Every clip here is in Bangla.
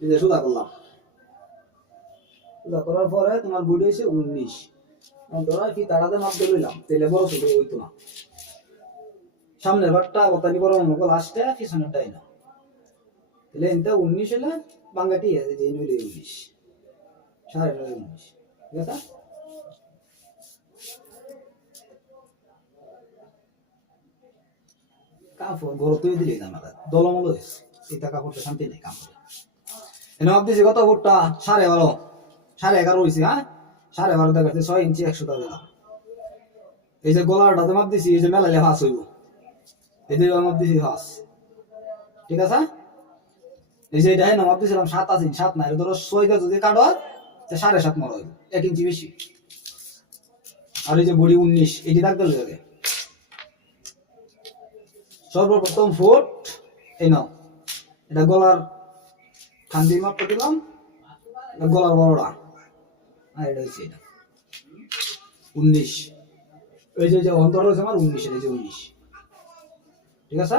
এই যে সোজা করলাম, সোজা করার পরে তোমার বুড়ি হয়েছে 19। ধরো কি তাড়াতে মাপ দিয়ে লইলাম, তাহলে বড় ছোট হইতো না। সামনের বারটা অতানি বড় মনে করো লাস্টে, পিছনেরটাই না। তাহলে এটা 19 হলে বাংলাটি আছে যে নইলে 19, 9.5 19। ঠিক আছে? কাপড় গরম তুই দিলি না আমাদের দলমল হয়েছে, এটা কাপড়টা শান্তি নেই কাপড়ে। এনে মাপ দিছি কত ফুটটা? 12.5, 11.5 হয়েছে। হ্যাঁ, 12.5 দেখাচ্ছে, 6 ইঞ্চি 100 টাকা দিলাম। এই যে গলাটাতে মাপ দিছি, এই যে মেলালে ফাঁস হইব, এই যে মাপ দিছি ফাঁস। ঠিক আছে? এই যে এটা মাপ দিছিলাম 7 আছে, 7 না, ধরো 6 যদি কাটো 7.5 মর হইব, 1 ইঞ্চি বেশি। আর এই যে বডি 19, এটি রাখতে হবে। সর্বপ্রথম ফুট এই নাও, এটা গলার খান্দির মাপটা দিলাম, গলার বড়টা, আর এটা হচ্ছে এটা 19। এই যে অন্তর হয়েছে আমার 19, এই যে 19। ঠিক আছে?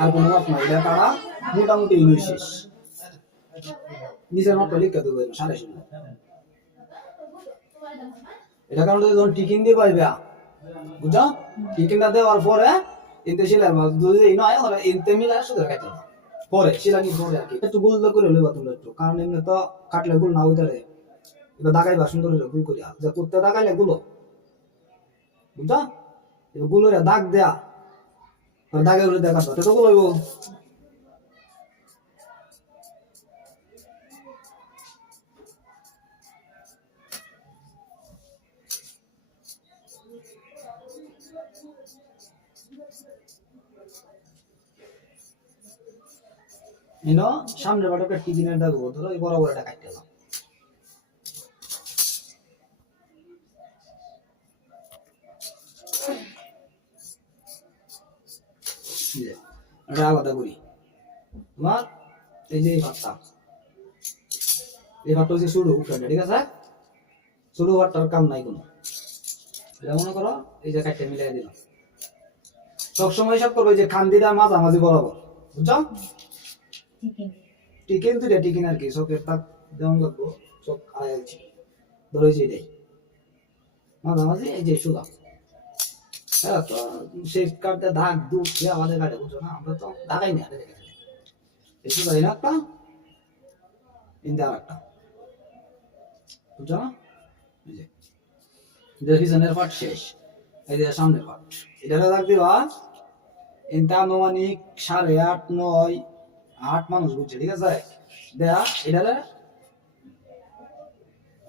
আর কোনো মাপ নাই, এটা কাটা মোটামুটি 19 শেষ। নিচের মাপটা লিখে দেবো 16.5। এটা কারণ যখন টিকিন দিয়ে পাইবে, বুঝছো? টিকিনটা দেওয়ার পরে ইনতে শিলা যদি নয় ওরা ইনতে মিলা শুধু কাটতে হবে পরে শিলা নিয়ে পরে আর কি একটু গোল করে লইবা তোমরা একটু, কারণ এমনি তো কাটলে গোল না হইতারে। এটা দাগাইবা সুন্দর করে গোল করিয়া, যে করতে দাগাইলে গুলো, বুঝছো? এবার গুলোরে দাগ দেয়া, আর দাগে উঠে দেখা তো গুলো হইব। ইনো সামনের বাটাকে টিকিনের দাগ ধরো এই বড় বড় এটা কাটতে দাও। এটা আলাদা করি তোমার এই যে এই ভাতটা, এই ভাতটা হচ্ছে শুরু উঠানে। ঠিক আছে? শুরু ভাতটার কাম নাই কোনো। এটা মনে করো এই যে কাটতে মিলাই দিলাম। সবসময় সব করবে যে খান্দিটা মাঝামাঝি বরাবর, বুঝছো? টিকিন দুইটা টিকিন আর কি, চোখের তাক যেমন লাগবো চোখ আড়াইছি ধরে যে এটাই মাঝামাঝি এই যে সুদা। হ্যাঁ, তো সেই কাটতে দাগ দুধ দিয়ে আমাদের কাটে, বুঝছো না? আমরা তো দাগাই না, এই সুদা এই একটা ইন্দা আর একটা, বুঝছো না? এই যে পিছনের পাট শেষ, এই যে সামনের পাট, এটা দাগ দিবা। ইনটা আনুমানিক 8.5 9 8 মানুষ বুঝছে। ঠিক আছে? দেয়া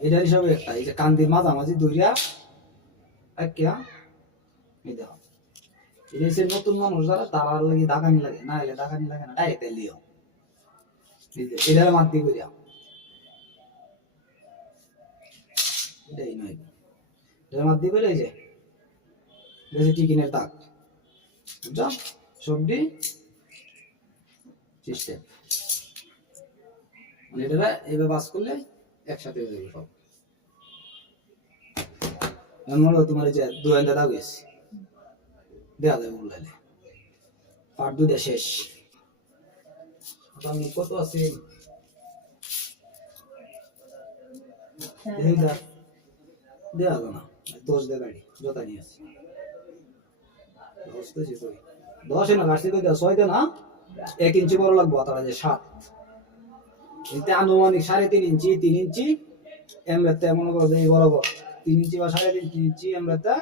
এটার হিসাবে একটা এই যে কান্দির মাঝামাঝি দুইটা একটা এই দেখো, এটা হচ্ছে নতুন মানুষ যারা তারা লাগে দাগানি লাগে না, এলে দাগানি লাগে না, ডাইরেক্ট লিও এটার মাধ্যমে করিয়া এটাই নয়, এটার মাধ্যমে করে এই যে টিকিনের দাগ, বুঝছো? সবটি সিস্টেম মানে এটা এভাবে বাস করলে একসাথে হয়ে যাবে সব। মনে হয় তোমার এই যে 2 আন্দা দাগ গেছে দেয়া যাবে বললে পার্ট 2 শেষ। আমি কত আছে দেয়া যাবে না, 10 দে গাড়ি যত নিয়ে আছে 10 তো শেষ হই 10 না গাছি কই দেয়া 6 দে না, 1 ইঞ্চি বড় লাগবে তারা যে 7 এতে আনুমানিক 3.5 ইঞ্চি 3 ইঞ্চি এমরাতে মনে করো যে বরাবর 3 ইঞ্চি বা 3.5 ইঞ্চি এমরাতে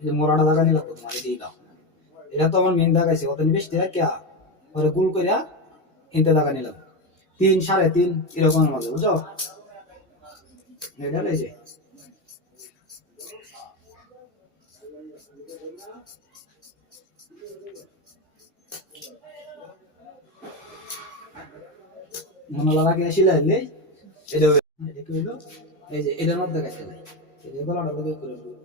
যে মোড়াটা দাগানি লাগবে তোমার এই দাও। এটা তো আমার মেন দাগাইছে কত বেশি দেয়া কি পরে গুল কইরা ইনতে দাগানি লাগবে 3 3.5 এরকম হবে, বুঝছো? এটা এই যে মনে লাগে শিলা দিলে এটা এটা কি হলো, এই যে এটার মধ্যে কাটতে যায়, এই যে গলাটা লগে করে দিই।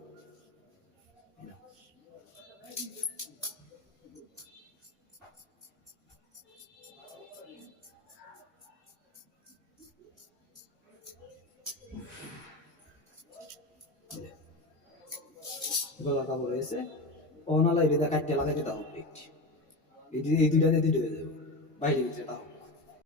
গলা কাপড় হয়েছে অনালা এটা কাটতে লাগাই দিতে হবে, এই দুইটা দিয়ে দিতে হবে বাইরে দিতে তাও